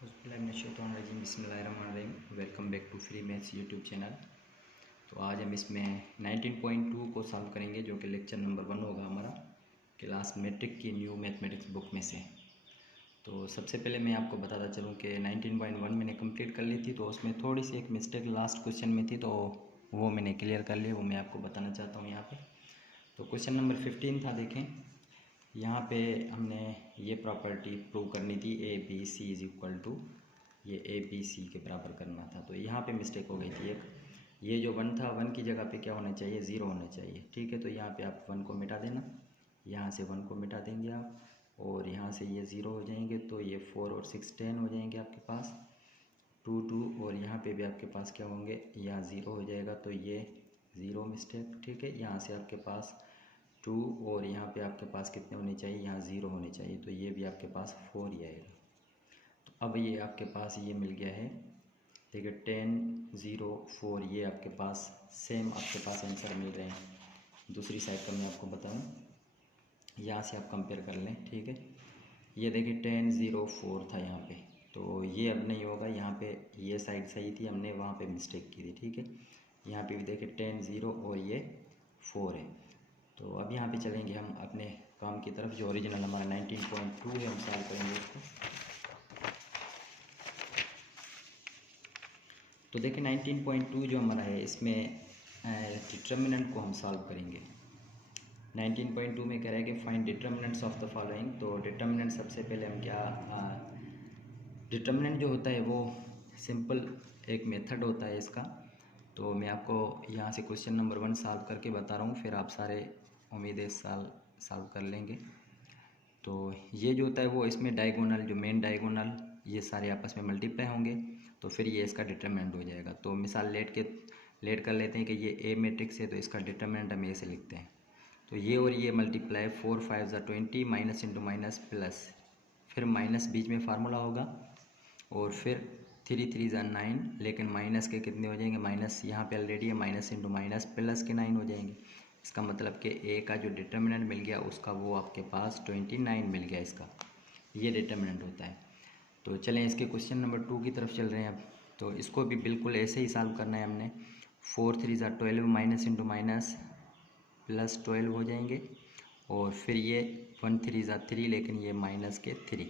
बिस्मिल्लाहिर्रहमानिर्रहीम। Welcome back to free maths YouTube channel. तो आज हम इसमें 19.2 को सॉल्व करेंगे, जो कि लेक्चर नंबर 1 होगा हमारा क्लास मैट्रिक की न्यू मैथमेटिक्स बुक में से। तो सबसे पहले मैं आपको बताता चलूँ कि 19.1 मैंने कंप्लीट कर ली थी, तो उसमें थोड़ी सी एक मिस्टेक लास्ट क्वेश्चन में थी, तो वो मैंने क्लियर कर लिया। वो मैं आपको बताना चाहता हूँ यहाँ पर। तो क्वेश्चन नंबर 15 था, देखें यहाँ पे हमने ये प्रॉपर्टी प्रूव करनी थी, A B C is equal to, ये ए बी सी के बराबर करना था। तो यहाँ पे मिस्टेक हो गई थी एक, ये जो 1 था 1 की जगह पे क्या होना चाहिए, 0 होना चाहिए। ठीक है, तो यहाँ पे आप 1 को मिटा देना, यहाँ से 1 को मिटा देंगे आप, और यहाँ से ये 0 हो जाएंगे, तो ये 4 और 6 10 हो जाएंगे आपके पास, 2 2, और यहाँ पे भी आपके पास क्या होंगे, यहाँ 0 हो जाएगा, तो ये 0 मिस्टेक। ठीक है, यहाँ से आपके पास 2, और यहाँ पे आपके पास कितने होने चाहिए, यहाँ 0 होने चाहिए, तो ये भी आपके पास 4 ही आएगा। तो अब ये आपके पास ये मिल गया है, देखिए 10 0 4, ये आपके पास सेम आपके पास आंसर मिल रहे हैं। दूसरी साइड का मैं आपको बताऊँ, यहाँ से आप कंपेयर कर लें। ठीक है, ये देखिए 10 0 4 था यहाँ पे, तो ये अब नहीं होगा। यहाँ पे ये साइड सही थी, हमने वहाँ पे मिस्टेक की थी। ठीक है, यहाँ पे भी देखिए 10 0 और ये 4 है। तो अब यहाँ पे चलेंगे हम अपने काम की तरफ, जो ओरिजिनल हमारा 19.2 है, हम सॉल्व करेंगे इसको। तो देखिए 19.2 जो हमारा है, इसमें डिटर्मिनेंट को हम सॉल्व करेंगे। 19.2 में कह रहा है कि find determinants of the following. तो डिटर्मिनेंट सबसे पहले हम क्या, डिटर्मिनेंट जो होता है वो सिंपल एक मेथड होता है इसका। तो मैं आपको यहाँ से क्वेश्चन नंबर 1 सॉल्व करके बता रहा हूँ, फिर आप सारे उम्मीद है इस साल सॉल्व कर लेंगे। तो ये जो होता है वो, इसमें डायगोनल, जो मेन डायगोनल, ये सारे आपस में मल्टीप्लाई होंगे, तो फिर ये इसका डिटर्मिनेंट हो जाएगा। तो मिसाल लेट कर लेते हैं कि ये ए मैट्रिक्स है, तो इसका डिटर्मिनेंट हम ए से लिखते हैं। तो ये और ये multiply 4 5 20, minus into minus plus, फिर माइनस बीच में फार्मूला होगा, और फिर 3 3 9, लेकिन माइनस के कितने हो जाएंगे, माइनस यहाँ पे ऑलरेडी है, माइनस इंटू माइनस प्लस के 9 हो जाएंगे। इसका मतलब कि ए का जो डिटर्मिनेंट मिल गया उसका वो आपके पास 29 मिल गया, इसका ये डिटर्मिनेंट होता है। तो चलें इसके क्वेश्चन नंबर 2 की तरफ चल रहे हैं अब। तो इसको भी बिल्कुल ऐसे ही सॉल्व करना है हमने। 4 3 12, माइनस इंटू माइनस प्लस 12 हो जाएंगे, और फिर ये 1 3 3, लेकिन ये माइनस के 3।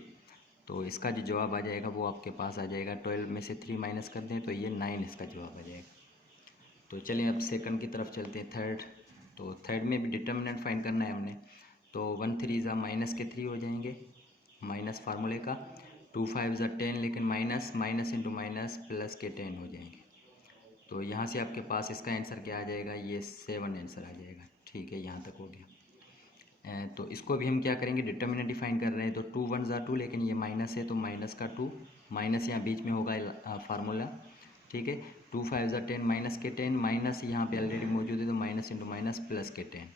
तो इसका जो जवाब आ जाएगा वो आपके पास आ जाएगा, 12 में से 3 माइनस कर दें तो ये 9 इसका जवाब आ जाएगा। तो चलिए अब सेकंड की तरफ चलते हैं, थर्ड। तो थर्ड में भी डिटर्मिनेंट फाइंड करना है हमने। तो 1 3 माइनस के 3 हो जाएंगे, माइनस फार्मूले का, 2 5 10, लेकिन minus, minus into minus plus के 10 हो जाएंगे। तो यहाँ से आपके पास इसका आंसर क्या आ जाएगा, ये 7 आंसर आ जाएगा। ठीक है, यहाँ तक हो गया। तो इसको भी हम क्या करेंगे, डिटर्मिनेंट डिफाइन कर रहे हैं, तो 2 1 2, लेकिन ये माइनस है तो माइनस का 2, माइनस यहाँ बीच में होगा फार्मूला। ठीक है, 2 5 10, माइनस के 10, माइनस यहाँ पे ऑलरेडी मौजूद है, तो माइनस इंटू माइनस प्लस के 10।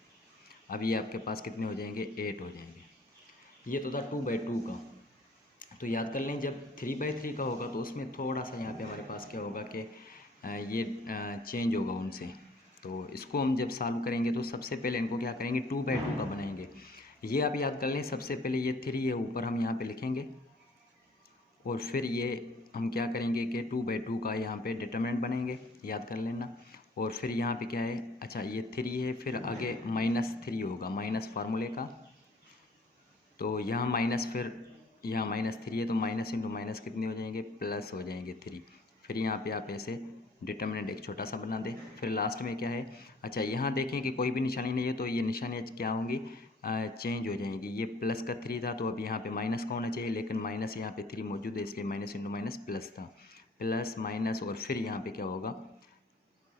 अब ये आपके पास कितने हो जाएंगे, 8 हो जाएंगे। ये तो था 2/2 का। तो याद कर लें, जब 3/3 का होगा तो उसमें थोड़ा सा यहाँ पे हमारे पास क्या होगा कि ये चेंज होगा उनसे। तो इसको हम जब सॉल्व करेंगे तो सबसे पहले इनको क्या करेंगे, 2/2 का बनाएंगे। ये आप याद कर लें, सबसे पहले ये 3 है ऊपर हम यहाँ पे लिखेंगे, और फिर ये हम क्या करेंगे कि 2/2 का यहाँ पे डिटर्मिनेंट बनेंगे, याद कर लेना। और फिर यहाँ पे क्या है, अच्छा ये 3 है, फिर आगे -3 होगा, माइनस फार्मूले का। तो यहाँ माइनस, फिर यहाँ -3 है, तो माइनस इंटू माइनस कितने हो जाएंगे, प्लस हो जाएंगे 3। फिर यहाँ पे आप ऐसे डिटर्मिनेंट एक छोटा सा बना दें। फिर लास्ट में क्या है, अच्छा यहाँ देखें कि कोई भी निशानी नहीं है, तो ये निशानियाँ क्या होंगी, चेंज हो जाएंगी। ये प्लस का 3 था, तो अब यहाँ पे माइनस का होना चाहिए, लेकिन माइनस यहाँ पे 3 मौजूद है, इसलिए माइनस इंटू माइनस प्लस था, प्लस माइनस, और फिर यहाँ पे क्या होगा,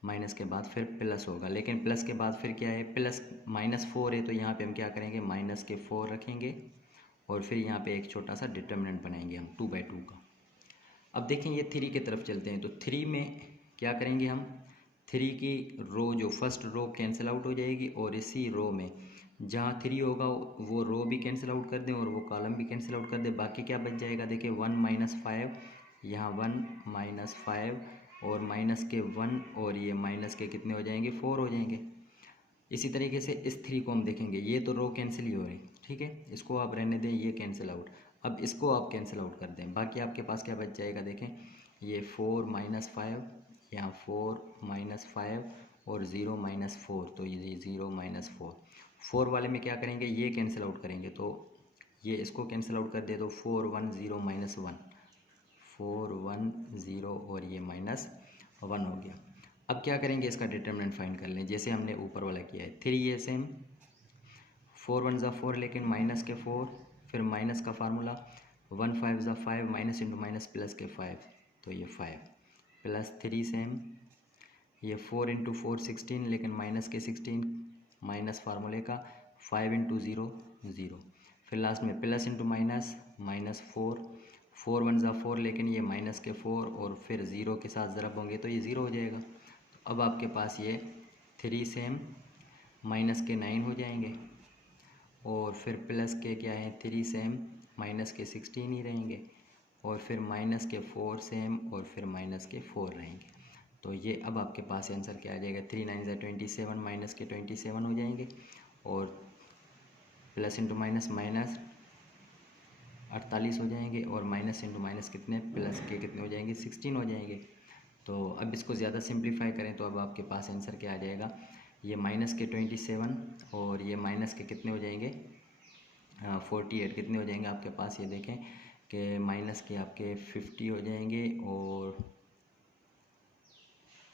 माइनस के बाद फिर प्लस होगा, लेकिन प्लस के बाद फिर क्या है, प्लस -4 है, तो यहाँ पे हम क्या करेंगे, माइनस के 4 रखेंगे, और फिर यहाँ पे एक छोटा सा डिटर्मिनेंट बनाएंगे हम 2/2 का। अब देखें ये 3 की तरफ चलते हैं। तो 3 में क्या करेंगे हम, 3 की रो, जो फर्स्ट रो कैंसिल आउट हो जाएगी, और इसी रो में जहाँ 3 होगा वो रो भी कैंसिल आउट कर दें, और वो कॉलम भी कैंसिल आउट कर दें। बाकी क्या बच जाएगा, देखिए 1 - 5, यहाँ 1 - 5, और माइनस के 1, और ये माइनस के कितने हो जाएंगे, 4 हो जाएंगे। इसी तरीके से इस 3 को हम देखेंगे, ये तो रो कैंसिल ही हो रही, ठीक है, इसको आप रहने दें, ये कैंसिल आउट। अब इसको आप कैंसिल आउट कर दें, बाकी आपके पास क्या बच जाएगा देखें, ये 4 - 5, यहाँ 4 - 5 और 0 - 4, तो ये 0 - 4। 4 वाले में क्या करेंगे, ये कैंसिल आउट करेंगे, तो ये इसको कैंसिल आउट कर दे तो 4 1 0 -1, 4 1 0 और ये -1 हो गया। अब क्या करेंगे, इसका डिटरमिनेंट फाइंड कर लें, जैसे हमने ऊपर वाला किया है। 3 ये सेम, 4 1 = 4, लेकिन माइनस के 4, फिर माइनस का formula, 1 5 = 5, minus into minus plus के 5, तो ये 5 प्लस 3 सेम, ये 4 × 4 16, लेकिन माइनस के 16, माइनस फार्मूले का 5 × 0 0, फिर लास्ट में प्लस इंटू माइनस -4, 4 1 = 4, लेकिन ये माइनस के 4 और फिर 0 के साथ ज़रब होंगे तो ये 0 हो जाएगा। तो अब आपके पास ये 3 सेम, माइनस के 9 हो जाएंगे, और फिर प्लस के क्या है 3 सेम, माइनस के 16 ही रहेंगे, और फिर माइनस के 4 सेम, और फिर माइनस के 4 रहेंगे। तो ये अब आपके पास आंसर क्या आ जाएगा, 3 9 = 27, माइनस के 27 हो जाएंगे, और प्लस इंटू माइनस माइनस 48 हो जाएंगे, और माइनस इंटू माइनस कितने, प्लस के कितने हो जाएंगे, 16 हो जाएंगे। तो अब इसको ज़्यादा सिंप्लीफाई करें तो अब आपके पास आंसर क्या आ जाएगा, ये माइनस के 27 और ये माइनस के कितने हो जाएंगे, 48 कितने हो जाएंगे आपके पास, ये देखें कि माइनस के आपके 50 हो जाएंगे और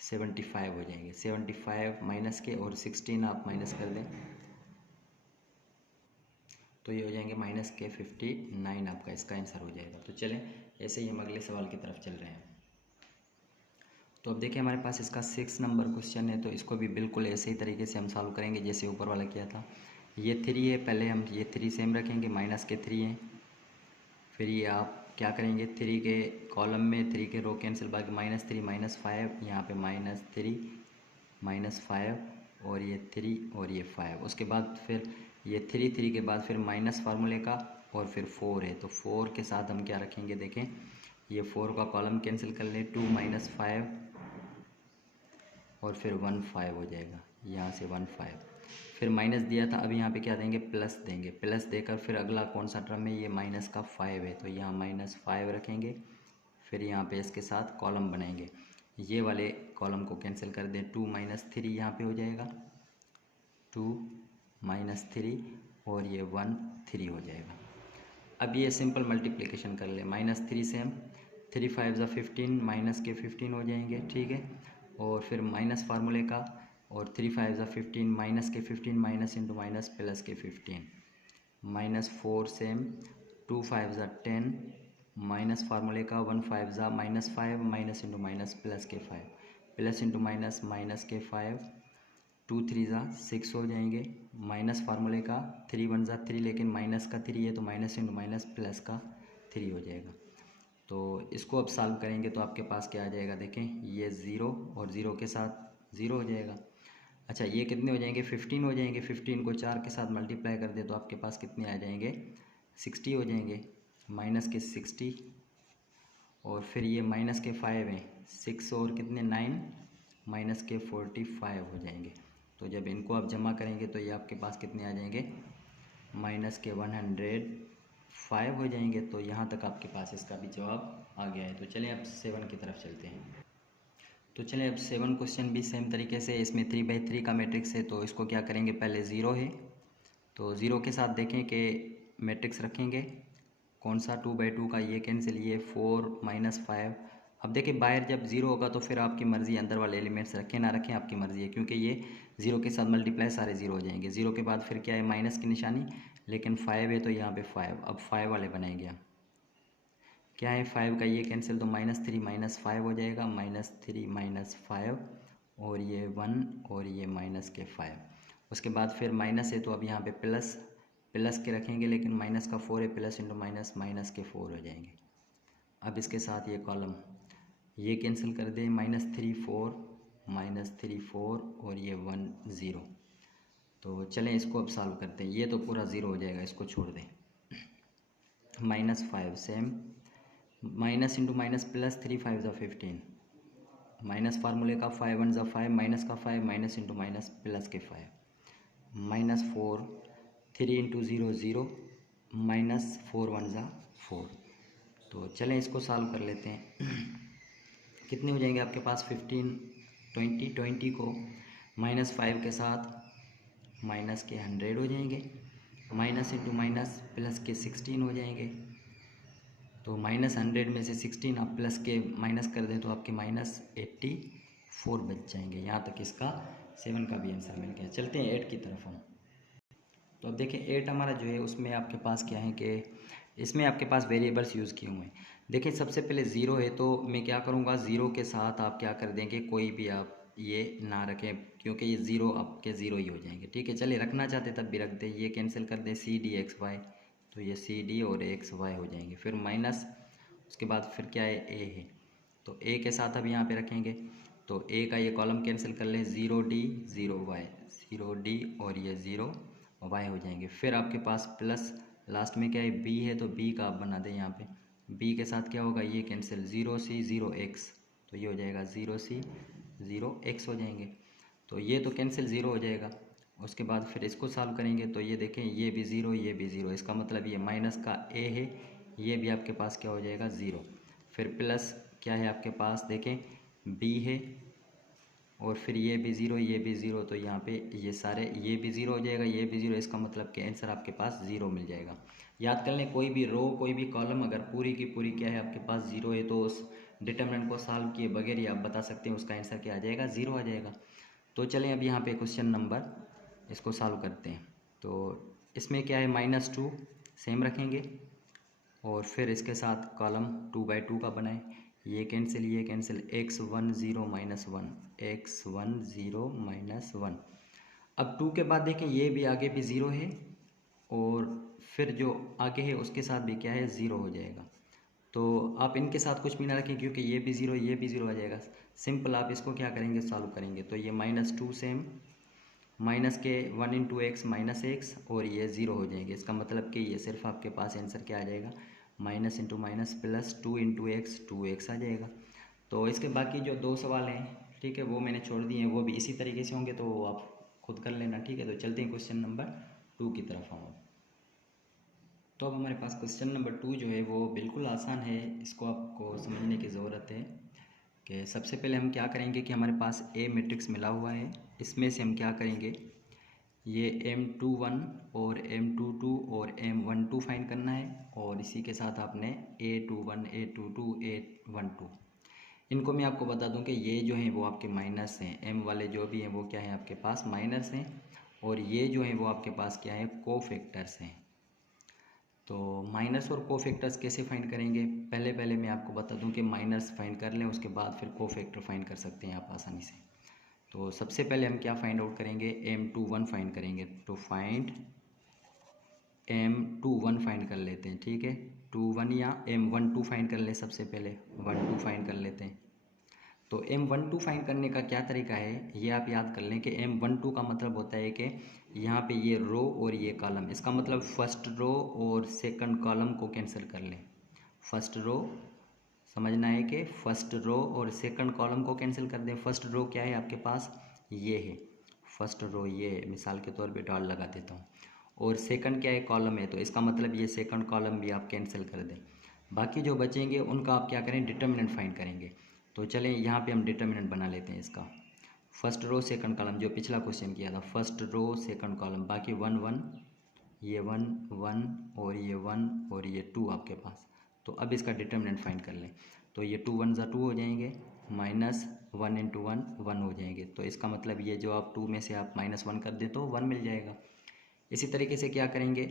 75 हो जाएंगे। 75 माइनस के और 16 आप माइनस कर दें तो ये हो जाएंगे माइनस के 59, आपका इसका आंसर हो जाएगा। तो चलें ऐसे ही हम अगले सवाल की तरफ चल रहे हैं। तो अब देखिए हमारे पास इसका 6 नंबर क्वेश्चन है, तो इसको भी बिल्कुल ऐसे ही तरीके से हम सॉल्व करेंगे जैसे ऊपर वाला किया था। ये 3 है, पहले हम ये 3 सेम रखेंगे, माइनस के 3 हैं, फिर ये आप क्या करेंगे, 3 के कॉलम में 3 के रो कैंसिल, बाकी -3 -5, यहाँ पे -3 -5 और ये 3 और ये 5। उसके बाद फिर ये 3 के बाद फिर माइनस फार्मूले का और फिर 4 है, तो 4 के साथ हम क्या रखेंगे, देखें ये 4 का कॉलम कैंसिल कर लें, 2 - 5 और फिर 1 5 हो जाएगा, यहाँ से 1 5, फिर माइनस दिया था, अब यहाँ पे क्या देंगे, प्लस देंगे, प्लस देकर फिर अगला कौन सा टर्म है, ये माइनस का 5 है, तो यहाँ -5 रखेंगे, फिर यहाँ पे इसके साथ कॉलम बनाएंगे, ये वाले कॉलम को कैंसिल कर दें, 2 - 3 यहाँ पे हो जाएगा, 2 - 3 और ये 1 3 हो जाएगा। अब ये सिंपल मल्टीप्लिकेशन कर ले, -3 से हम 3 5 = 15, माइनस के 15 हो जाएंगे, ठीक है, और फिर माइनस फार्मूले का, और 3 5 = 15, माइनस के 15, माइनस इंटू माइनस प्लस के 15, -4 से 2 5 = 10, माइनस फार्मूले का, 1 5 = -5, माइनस इंटू माइनस प्लस के 5, प्लस इंटू माइनस माइनस के 5, 2 3 = 6 हो जाएंगे, माइनस फार्मूले का, 3 1 = 3, लेकिन माइनस का 3 है तो माइनस इंटू माइनस प्लस का 3 हो जाएगा। तो इसको अब सॉल्व करेंगे तो आपके पास क्या आ जाएगा, देखें ये 0 और 0 के साथ 0 हो जाएगा। अच्छा ये कितने हो जाएंगे, 15 हो जाएंगे, 15 को 4 के साथ मल्टीप्लाई कर दे तो आपके पास कितने आ जाएंगे, 60 हो जाएंगे, माइनस के 60, और फिर ये माइनस के 5 हैं, 6 और कितने 9, माइनस के 45 हो जाएंगे। तो जब इनको आप जमा करेंगे तो ये आपके पास कितने आ जाएंगे, माइनस के 105 हो जाएंगे। तो यहाँ तक आपके पास इसका भी जवाब आ गया है। तो चलें अब 7 की तरफ चलते हैं। तो चलें अब 7 क्वेश्चन भी सेम तरीके से, इसमें 3/3 का मैट्रिक्स है, तो इसको क्या करेंगे, पहले 0 है तो 0 के साथ देखें कि मैट्रिक्स रखेंगे कौन सा, 2/2 का, ये कैंसिल, ये 4 - 5। अब देखिए बाहर जब 0 होगा तो फिर आपकी मर्ज़ी, अंदर वाले एलिमेंट्स रखें ना रखें आपकी मर्ज़ी है, क्योंकि ये 0 के साथ मल्टीप्लाई सारे 0 हो जाएंगे। 0 के बाद फिर क्या है, माइनस की निशानी, लेकिन 5 है तो यहाँ पे 5, अब 5 वाले बनाएंगे हम, क्या है 5 का ये कैंसिल, तो -3 - 5 हो जाएगा, -3 - 5 और ये 1 और ये माइनस के 5। उसके बाद फिर माइनस है तो अब यहाँ पे प्लस के रखेंगे, लेकिन माइनस का 4 है, प्लस इंटू माइनस माइनस के 4 हो जाएंगे। अब इसके साथ ये कॉलम ये कैंसिल कर दें, -3 4 और ये 1 0। तो चलें इसको अब सॉल्व करते हैं, ये तो पूरा 0 हो जाएगा, इसको छोड़ दें, -5 same, minus into minus plus, 3 5 = 15, minus फार्मूले का, 5 1 = 5, माइनस का 5, माइनस इंटू माइनस प्लस के 5, -4, 3 × 0 0, -4 1 = 4। तो चलें इसको सॉल्व कर लेते हैं। कितने हो जाएंगे आपके पास 15, 20 को -5 के साथ माइनस के 100 हो जाएंगे, माइनस इंटू माइनस प्लस के 16 हो जाएंगे। तो -100 में से 16 आप प्लस के माइनस कर दें तो आपके -84 बच जाएंगे। यहाँ तक इसका 7 का भी आंसर मिल गया। चलते हैं 8 की तरफ हम। तो अब देखें 8 हमारा जो है उसमें आपके पास क्या है कि इसमें आपके पास वेरिएबल्स यूज़ किए हुए हैं। देखिए सबसे पहले ज़ीरो है तो मैं क्या करूँगा, ज़ीरो के साथ आप क्या कर देंगे, कोई भी आप ये ना रखें क्योंकि ये ज़ीरो आपके ज़ीरो ही हो जाएंगे। ठीक है, चलिए रखना चाहते तब भी रख दें, ये कैंसिल कर दें CD(x, y), तो ये CD और XY हो जाएंगे। फिर माइनस उसके बाद फिर क्या है A है, तो A के साथ अब यहाँ पे रखेंगे तो A का ये कॉलम कैंसिल कर लें, 0D 0Y, 0D और ये 0Y हो जाएंगे। फिर आपके पास प्लस लास्ट में क्या है B है तो B का आप बना दें यहाँ पे, B के साथ क्या होगा, ये कैंसिल 0C 0X, तो ये हो जाएगा 0C 0X हो जाएंगे। तो ये तो कैंसिल 0 हो जाएगा। उसके बाद फिर इसको सॉल्व करेंगे तो ये देखें ये भी 0 ये भी 0, इसका मतलब ये माइनस का A है, ये भी आपके पास क्या हो जाएगा 0। फिर प्लस क्या है आपके पास देखें B है और फिर ये भी 0 ये भी 0, तो यहाँ पे ये सारे ये भी 0 हो जाएगा ये भी 0, इसका मतलब कि आंसर आपके पास 0 मिल जाएगा। याद कर लें कोई भी रो कोई भी कॉलम अगर पूरी की पूरी क्या है आपके पास 0 है तो उस डिटर्मिनेंट को सॉल्व किए बगैर ही आप बता सकते हैं उसका आंसर क्या आ जाएगा, 0 आ जाएगा। तो चलें अब यहाँ पे क्वेश्चन नंबर इसको सॉल्व करते हैं। तो इसमें क्या है -2 सेम रखेंगे और फिर इसके साथ कॉलम 2/2 का बनाएं, ये कैंसिल x1 0 -1 x1 0 -1। अब 2 के बाद देखें ये भी आगे भी 0 है और फिर जो आगे है उसके साथ भी क्या है 0 हो जाएगा। तो आप इनके साथ कुछ भी ना रखें क्योंकि ये भी 0 ये भी 0 आ जाएगा। सिंपल आप इसको क्या करेंगे सॉल्व करेंगे तो ये -2 सेम माइनस के 1 इंटू एक्स -x और ये 0 हो जाएंगे। इसका मतलब कि ये सिर्फ आपके पास आंसर क्या आ जाएगा, minus into minus plus 2 into x 2x आ जाएगा। तो इसके बाकी जो 2 सवाल हैं ठीक है वो मैंने छोड़ दिए हैं, वो भी इसी तरीके से होंगे तो आप खुद कर लेना। ठीक है, तो चलते हैं क्वेश्चन नंबर 2 की तरफ हम। तो अब हमारे पास क्वेश्चन नंबर 2 जो है वो बिल्कुल आसान है, इसको आपको समझने की ज़रूरत है कि सबसे पहले हम क्या करेंगे कि हमारे पास A मैट्रिक्स मिला हुआ है, इसमें से हम क्या करेंगे ये M21 और M22 और M12 फाइंड करना है और इसी के साथ आपने A21 A22 A12 इनको मैं आपको बता दूं कि ये जो हैं वो आपके माइनस हैं, M वाले जो भी हैं वो क्या है आपके पास माइनस हैं और ये जो हैं वो आपके पास क्या है कोफैक्टर्स हैं। तो माइनस और कोफैक्टर्स कैसे फाइंड करेंगे, पहले मैं आपको बता दूं कि माइनस फाइंड कर लें उसके बाद फिर कोफैक्टर फाइंड कर सकते हैं आप आसानी से। तो सबसे पहले हम क्या फाइंड आउट करेंगे, M21 फाइंड करेंगे। तो फाइंड M21 फाइंड कर लेते हैं। ठीक है, 21 या M12 फाइंड कर ले, सबसे पहले 12 फाइंड कर लेते हैं। तो M12 फाइंड करने का क्या तरीका है ये आप याद कर लें कि M12 का मतलब होता है कि यहाँ पे ये रो और ये कॉलम, इसका मतलब फर्स्ट रो और सेकंड कॉलम को कैंसिल कर लें। फर्स्ट रो समझना है कि फर्स्ट रो और सेकंड कॉलम को कैंसिल कर दें। फर्स्ट रो क्या है आपके पास ये है, फर्स्ट रो ये मिसाल के तौर पे डॉट लगा देता हूँ और सेकंड क्या है कॉलम है, तो इसका मतलब ये सेकंड कॉलम भी आप कैंसिल कर दें। बाकी जो बचेंगे उनका आप क्या करें डिटर्मिनेंट फाइंड करेंगे। तो चलें यहाँ पे हम डिटर्मिनेंट बना लेते हैं इसका, फर्स्ट रो सेकंड कॉलम जो पिछला क्वेश्चन किया था, फर्स्ट रो सेकंड कॉलम, बाकी 1 1 ये 1 1 और ये 1 और ये 2 आपके पास। तो अब इसका डिटर्मिनेंट फाइंड कर लें तो ये 2 1 2 हो जाएंगे, माइनस 1 इंटू 1 1 हो जाएंगे। तो इसका मतलब ये जो आप 2 में से आप -1 कर दें तो 1 मिल जाएगा। इसी तरीके से क्या करेंगे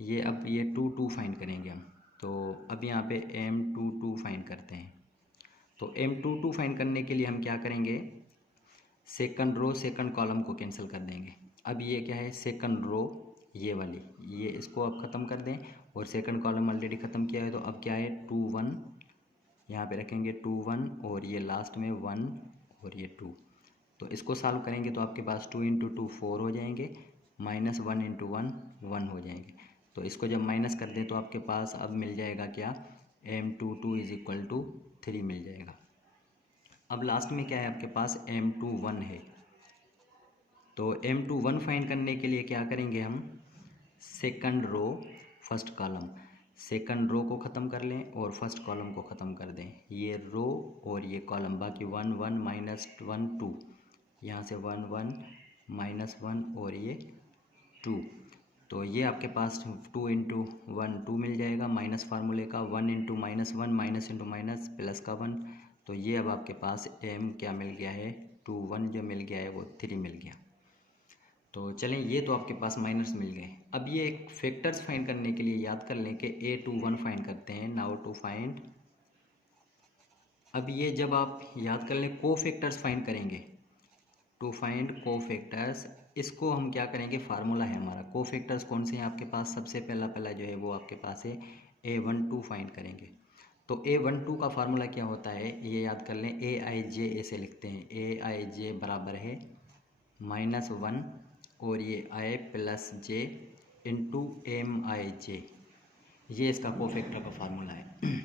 ये अब ये 2 2 फाइंड करेंगे हम। तो अब यहाँ पे M22 फाइंड करते हैं। तो M22 फाइंड करने के लिए हम क्या करेंगे सेकंड रो सेकंड कॉलम को कैंसिल कर देंगे। अब ये क्या है सेकंड रो ये वाली, ये इसको आप ख़त्म कर दें और सेकंड कॉलम ऑलरेडी ख़त्म किया है। तो अब क्या है 2 1 यहाँ पे रखेंगे 2 1 और ये लास्ट में 1 और ये 2। तो इसको सॉल्व करेंगे तो आपके पास 2 इंटू 2 4 हो जाएंगे, -1 इंटू 1 1 हो जाएंगे। तो इसको जब माइनस कर दें तो आपके पास अब मिल जाएगा क्या M22 = 3 मिल जाएगा। अब लास्ट में क्या है आपके पास M21 है। तो M21 फाइंड करने के लिए क्या करेंगे हम second row first column, second row को ख़त्म कर लें और फर्स्ट कॉलम को ख़त्म कर दें। ये रो और ये कॉलम, बाकी 1 1 -1 2, यहाँ से 1 1 -1 और ये 2। तो ये आपके पास 2 × 1 2 मिल जाएगा, माइनस फार्मूले का 1 × -1 माइनस × माइनस प्लस का 1। तो ये अब आपके पास m क्या मिल गया है, 2 1 जो मिल गया है वो 3 मिल गया। तो चलें, ये तो आपके पास माइनर्स मिल गए। अब ये एक फैक्टर्स फाइंड करने के लिए याद कर लें कि a21 फाइंड करते हैं। नाउ टू फाइंड, अब ये जब आप याद कर लें को फैक्टर्स फाइंड करेंगे, टू फाइंड को फैक्टर्स, इसको हम क्या करेंगे, फार्मूला है हमारा। को फैक्टर्स कौन से हैं आपके पास, सबसे पहला जो है वो आपके पास है a12 फाइंड करेंगे। तो a12 का फार्मूला क्या होता है ये याद कर लें, aij ऐसे लिखते हैं, aij बराबर है -1 और ये i plus j into mij, ये इसका कोफैक्टर का फार्मूला है।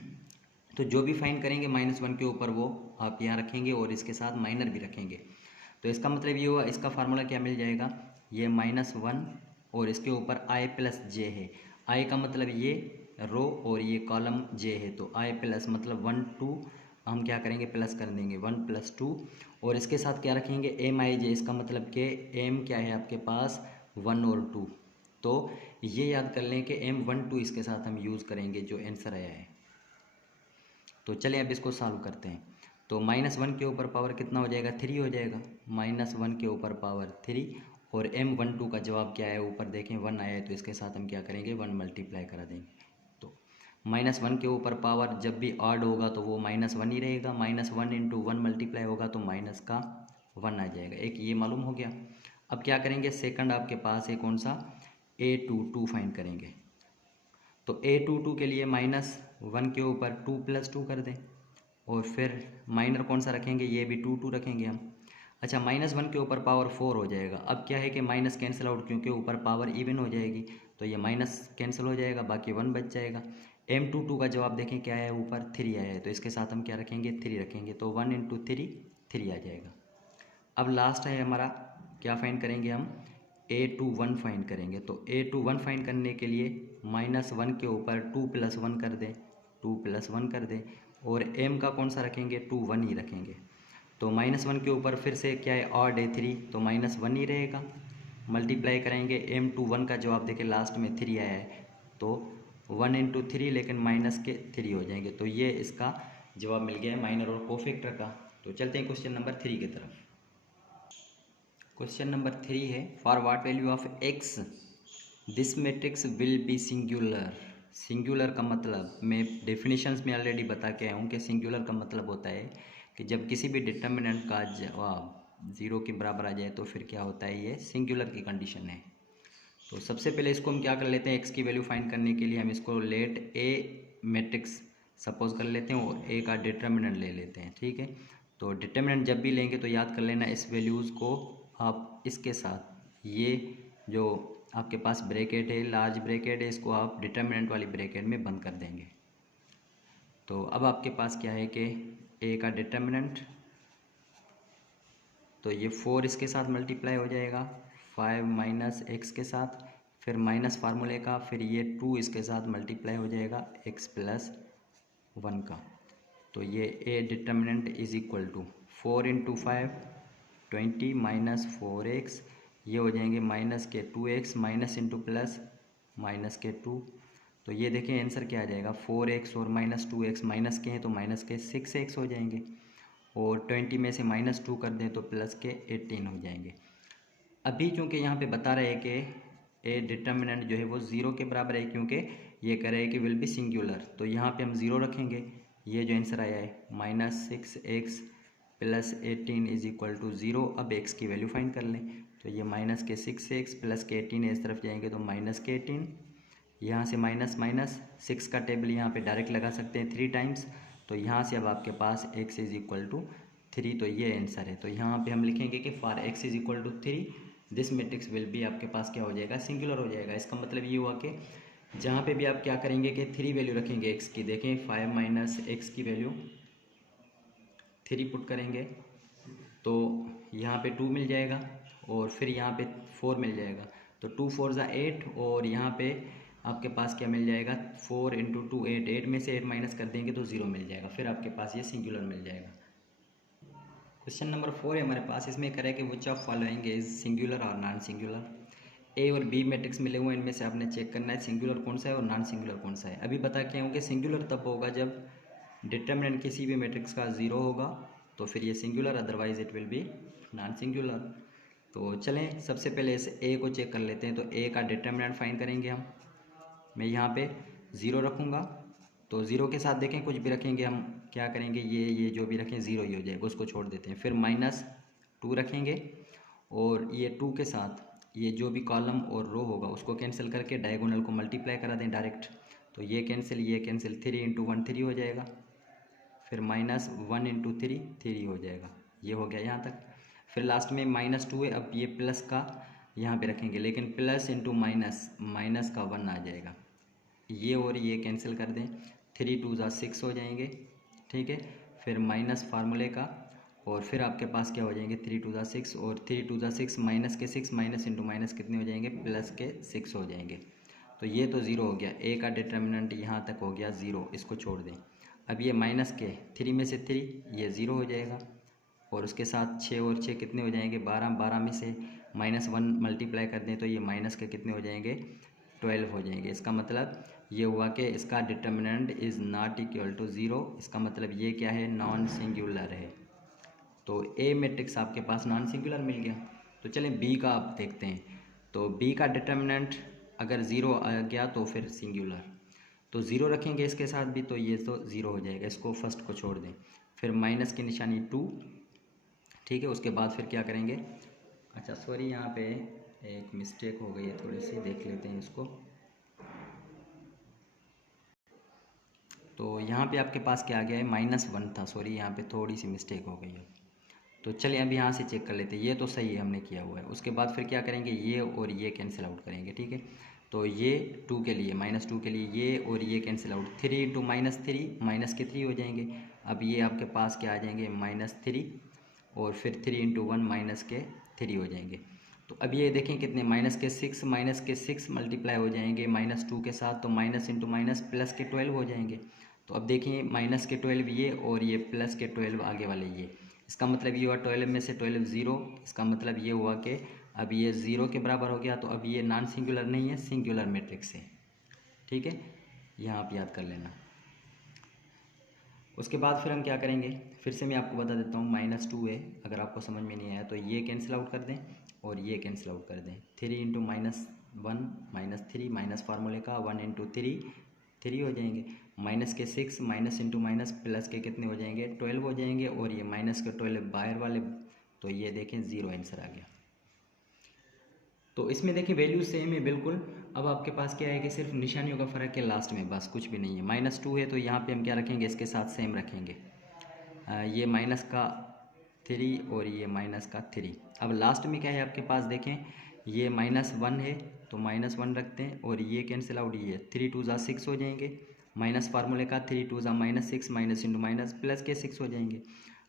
तो जो भी फाइंड करेंगे -1 के ऊपर वो आप यहाँ रखेंगे और इसके साथ माइनर भी रखेंगे। तो इसका मतलब ये हुआ, इसका फार्मूला क्या मिल जाएगा, ये -1 और इसके ऊपर i प्लस j है। i का मतलब ये रो और ये कॉलम j है, तो i प्लस मतलब 1 2 हम क्या करेंगे, प्लस कर देंगे 1 + 2 और इसके साथ क्या रखेंगे mij, इसका मतलब कि m क्या है आपके पास 1 और 2। तो ये याद कर लें कि m12 इसके साथ हम यूज़ करेंगे जो आंसर आया है। तो चलें अब इसको सॉल्व करते हैं। तो -1 के ऊपर पावर कितना हो जाएगा, 3 हो जाएगा। -1 के ऊपर पावर 3 और m12 का जवाब क्या है, ऊपर देखें 1 आया है, तो इसके साथ हम क्या करेंगे 1 मल्टीप्लाई करा देंगे। तो -1 के ऊपर पावर जब भी ऑड होगा तो वो -1 ही रहेगा, -1 × 1 मल्टीप्लाई होगा तो माइनस का 1 आ जाएगा। एक ये मालूम हो गया। अब क्या करेंगे, सेकंड आपके पास है कौन सा, a22 फाइंड करेंगे। तो a22 के लिए -1 के ऊपर 2 + 2 कर दें और फिर माइनर कौन सा रखेंगे, ये भी 2 2 रखेंगे हम। अच्छा, -1 के ऊपर पावर 4 हो जाएगा। अब क्या है कि माइनस कैंसिल आउट, क्योंकि ऊपर पावर इवन हो जाएगी तो ये माइनस कैंसिल हो जाएगा, बाकी 1 बच जाएगा। m22 का जवाब देखें क्या है, ऊपर 3 आया है, तो इसके साथ हम क्या रखेंगे 3 रखेंगे, तो 1 × 3 3 आ जाएगा। अब लास्ट है हमारा, क्या फाइंड करेंगे हम, a21 फाइंड करेंगे। तो a21 फाइंड करने के लिए -1 के ऊपर 2 + 1 कर दें, 2 + 1 कर दें और m का कौन सा रखेंगे, 2 1 ही रखेंगे। तो -1 के ऊपर फिर से क्या है, ऑड है 3, तो -1 ही रहेगा। मल्टीप्लाई करेंगे, m21 का जवाब देखें लास्ट में 3 आया है, तो 1 × 3 लेकिन माइनस के 3 हो जाएंगे। तो ये इसका जवाब मिल गया है माइनर और कोफैक्टर का। तो चलते हैं क्वेश्चन नंबर 3 की तरफ। क्वेश्चन नंबर 3 है, for what value of x this matrix will B singular. Singular का मतलब मैं डेफिनेशंस में ऑलरेडी बता के आया हूँ कि सिंगुलर का मतलब होता है कि जब किसी भी डिटर्मिनेंट का जवाब 0 के बराबर आ जाए तो फिर क्या होता है, ये सिंगुलर की कंडीशन है। तो सबसे पहले इसको हम क्या कर लेते हैं, x की वैल्यू फाइंड करने के लिए हम इसको लेट a मैट्रिक्स सपोज कर लेते हैं और a का डिटर्मिनेंट ले लेते हैं, ठीक है। तो डिटर्मिनेंट जब भी लेंगे तो याद कर लेना इस वैल्यूज़ को आप इसके साथ, ये जो आपके पास ब्रैकेट है, लार्ज ब्रैकेट है, इसको आप डिटर्मिनेंट वाली ब्रैकेट में बंद कर देंगे। तो अब आपके पास क्या है कि a का डिटर्मिनेंट, तो ये 4 इसके साथ मल्टीप्लाई हो जाएगा, 5 - x के साथ, फिर माइनस फार्मूले का, फिर ये 2 इसके साथ मल्टीप्लाई हो जाएगा x + 1 का। तो ये a determinant is equal to 4 × 5 20 - 4x, ये हो जाएंगे माइनस के 2x minus into plus minus के 2। तो ये देखें आंसर क्या आ जाएगा, 4x और -2x माइनस के हैं तो माइनस के 6x हो जाएंगे और 20 में से -2 कर दें तो प्लस के 18 हो जाएंगे। अभी चूँकि यहाँ पे बता रहे हैं कि ए डिटर्मिनेंट जो है वो 0 के बराबर है, क्योंकि ये कह रहे हैं कि विल बी सिंगुलर, तो यहाँ पे हम 0 रखेंगे। ये जो आंसर आया है -6x + 18 इज इक्वल टू 0। अब x की वैल्यू फाइंड कर लें, तो ये माइनस के 6x प्लस के 18 इस तरफ जाएंगे तो माइनस के 18, यहाँ से माइनस माइनस 6 का टेबल यहाँ पे डायरेक्ट लगा सकते हैं 3 टाइम्स, तो यहाँ से अब आपके पास x इज इक्वल टू 3, तो ये आंसर है। तो यहाँ पे हम लिखेंगे कि for x is equal to 3 this matrix will be, आपके पास क्या हो जाएगा, सिंगुलर हो जाएगा। इसका मतलब ये हुआ कि जहाँ पे भी आप क्या करेंगे कि 3 वैल्यू रखेंगे x की, देखें 5 - x की वैल्यू 3 पुट करेंगे तो यहाँ पे 2 मिल जाएगा और फिर यहाँ पे 4 मिल जाएगा, तो 2 4 = 8 और यहाँ पे आपके पास क्या मिल जाएगा, 4 इंटू 2 8, 8 में से 8 माइनस कर देंगे तो 0 मिल जाएगा, फिर आपके पास ये सिंगुलर मिल जाएगा। क्वेश्चन नंबर 4 है हमारे पास, इसमें कह रहा है कि which of following is singular और नॉन सिंगुलर। ए और बी मैट्रिक्स मिले हुए हैं, इनमें से आपने चेक करना है सिंगुलर कौन सा है और नॉन सिंगुलर कौन सा है। अभी बता के होंगे सिंगुलर तब होगा जब डिटर्मिनेंट किसी भी मैट्रिक्स का 0 होगा तो फिर ये singular, otherwise it will be non singular. तो चलें सबसे पहले इस ए को चेक कर लेते हैं। तो ए का डिटर्मिनेंट फाइंड करेंगे हम। मैं यहाँ पे 0 रखूँगा, तो 0 के साथ देखें कुछ भी रखेंगे हम क्या करेंगे, ये जो भी रखें 0 ही हो जाएगा, उसको छोड़ देते हैं। फिर -2 रखेंगे और ये 2 के साथ ये जो भी कॉलम और रो होगा उसको कैंसिल करके डायगोनल को मल्टीप्लाई करा दें डायरेक्ट। तो ये कैंसिल 3 इंटू 1 3 हो जाएगा, फिर -1 इंटू 3 3 हो जाएगा। ये हो गया यहाँ तक। फिर लास्ट में -2 है, अब ये प्लस का यहाँ पे रखेंगे, लेकिन प्लस इंटू माइनस का 1 आ जाएगा। ये और ये कैंसिल कर दें, 3 2 ज़ा 6 हो जाएंगे, ठीक है। फिर माइनस फार्मूले का, और फिर आपके पास क्या हो जाएंगे, 3 2 ज़ा 6 और 3 2 ज़ा 6 माइनस के 6 माइनस इंटू माइनस कितने हो जाएंगे, प्लस के 6 हो जाएंगे। तो ये तो 0 हो गया, ए का डिटर्मिनेंट यहाँ तक हो गया 0, इसको छोड़ दें। अब ये माइनस के 3 में से 3 ये 0 हो जाएगा, और उसके साथ 6 और 6 कितने हो जाएंगे, 12, 12 में से -1 मल्टीप्लाई कर दें तो ये माइनस के कितने हो जाएंगे, 12 हो जाएंगे। इसका मतलब ये हुआ कि इसका determinant is not equal to 0। इसका मतलब ये क्या है, नॉन सिंगुलर है। तो ए मैट्रिक्स आपके पास नॉन सिंगुलर मिल गया। तो चलें बी का आप देखते हैं। तो बी का डिटर्मिनेंट अगर 0 आ गया तो फिर सिंगुलर, तो 0 रखेंगे इसके साथ भी तो ये तो 0 हो जाएगा, इसको फर्स्ट को छोड़ दें। फिर माइनस की निशानी 2, ठीक है। उसके बाद फिर क्या करेंगे, अच्छा सॉरी यहाँ पे एक मिस्टेक हो गई है थोड़ी सी, देख लेते हैं इसको। तो यहाँ पे आपके पास क्या आ गया है, -1 था, सॉरी यहाँ पे थोड़ी सी मिस्टेक हो गई है। तो चलिए अब यहाँ से चेक कर लेते हैं, ये तो सही है हमने किया हुआ है। उसके बाद फिर क्या करेंगे, ये और ये कैंसिल आउट करेंगे, ठीक है। तो ये 2 के लिए -2 के लिए ये और ये कैंसिल आउट, 3 इंटू -3 माइनस के 3 हो जाएंगे। अब ये आपके पास क्या आ जाएंगे, -3 और फिर 3 इंटू 1 माइनस के 3 हो जाएंगे। तो अब ये देखें कितने, माइनस के 6 मल्टीप्लाई हो जाएंगे -2 के साथ, तो माइनस इंटू माइनस प्लस के 12 हो जाएंगे। तो अब देखिए माइनस के 12 ये और ये प्लस के 12 आगे वाले ये, इसका मतलब ये हुआ 12 में से 12 0। इसका मतलब ये हुआ कि अब ये 0 के बराबर हो गया, तो अब ये नॉन सिंगुलर नहीं है, सिंगुलर मैट्रिक्स है, ठीक है। यहाँ आप याद कर लेना। उसके बाद फिर हम क्या करेंगे, फिर से मैं आपको बता देता हूँ, -2 है, अगर आपको समझ में नहीं आया तो ये कैंसिल आउट कर दें और ये कैंसिल आउट कर दें। 3 इंटू -1 -3 माइनस फार्मूले का 1 इंटू 3 हो जाएंगे। माइनस के 6 माइनस इंटू माइनस प्लस के कितने हो जाएंगे, 12 हो जाएंगे, और ये माइनस के 12 बाहर वाले, तो ये देखें 0 आंसर आ गया। तो इसमें देखिए वैल्यू सेम है बिल्कुल। अब आपके पास क्या है कि सिर्फ निशानियों का फ़र्क है लास्ट में, बस कुछ भी नहीं है। -2 है तो यहाँ पे हम क्या रखेंगे, इसके साथ सेम रखेंगे, ये माइनस का 3 और ये माइनस का 3। अब लास्ट में क्या है आपके पास देखें, ये -1 है तो -1 रखते हैं, और ये कैंसिल आउट, ये 3 2 ज़ा 6 हो जाएंगे, माइनस फार्मूले का 3 2 ज़ा -6 माइनस इंटू माइनस प्लस के 6 हो जाएंगे।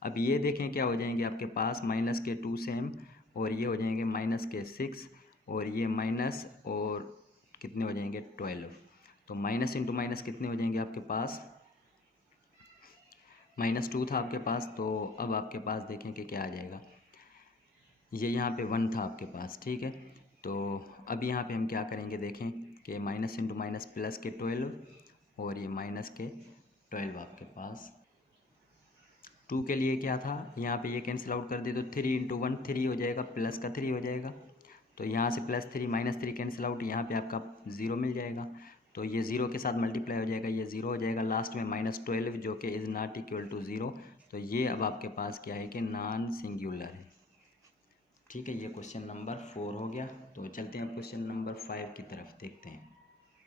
अब ये देखें क्या हो जाएंगे आपके पास, माइनस के 2 सेम, और ये हो जाएंगे माइनस के 6, और ये माइनस और कितने हो जाएंगे 12। तो माइनस इंटू माइनस कितने हो जाएंगे आपके पास, -2 था आपके पास, तो अब आपके पास देखें कि क्या आ जाएगा, ये यहाँ पे 1 था आपके पास, ठीक है। तो अब यहाँ पे हम क्या करेंगे, देखें कि माइनस इंटू माइनस प्लस के 12, और ये माइनस के 12 आपके पास। 2 के लिए क्या था, यहाँ पे ये कैंसिल आउट कर दे तो 3 इंटू 1 3 हो जाएगा, प्लस का 3 हो जाएगा। तो यहाँ से +3 -3 कैंसिल आउट, यहाँ पे आपका 0 मिल जाएगा। तो ये 0 के साथ मल्टीप्लाई हो जाएगा, ये 0 हो जाएगा। लास्ट में -12 जो कि इज़ नॉट इक्वल टू 0। तो ये अब आपके पास क्या है कि नॉन सिंगुलर है, ठीक है। ये क्वेश्चन नंबर 4 हो गया। तो चलते हैं अब क्वेश्चन नंबर 5 की तरफ, देखते हैं।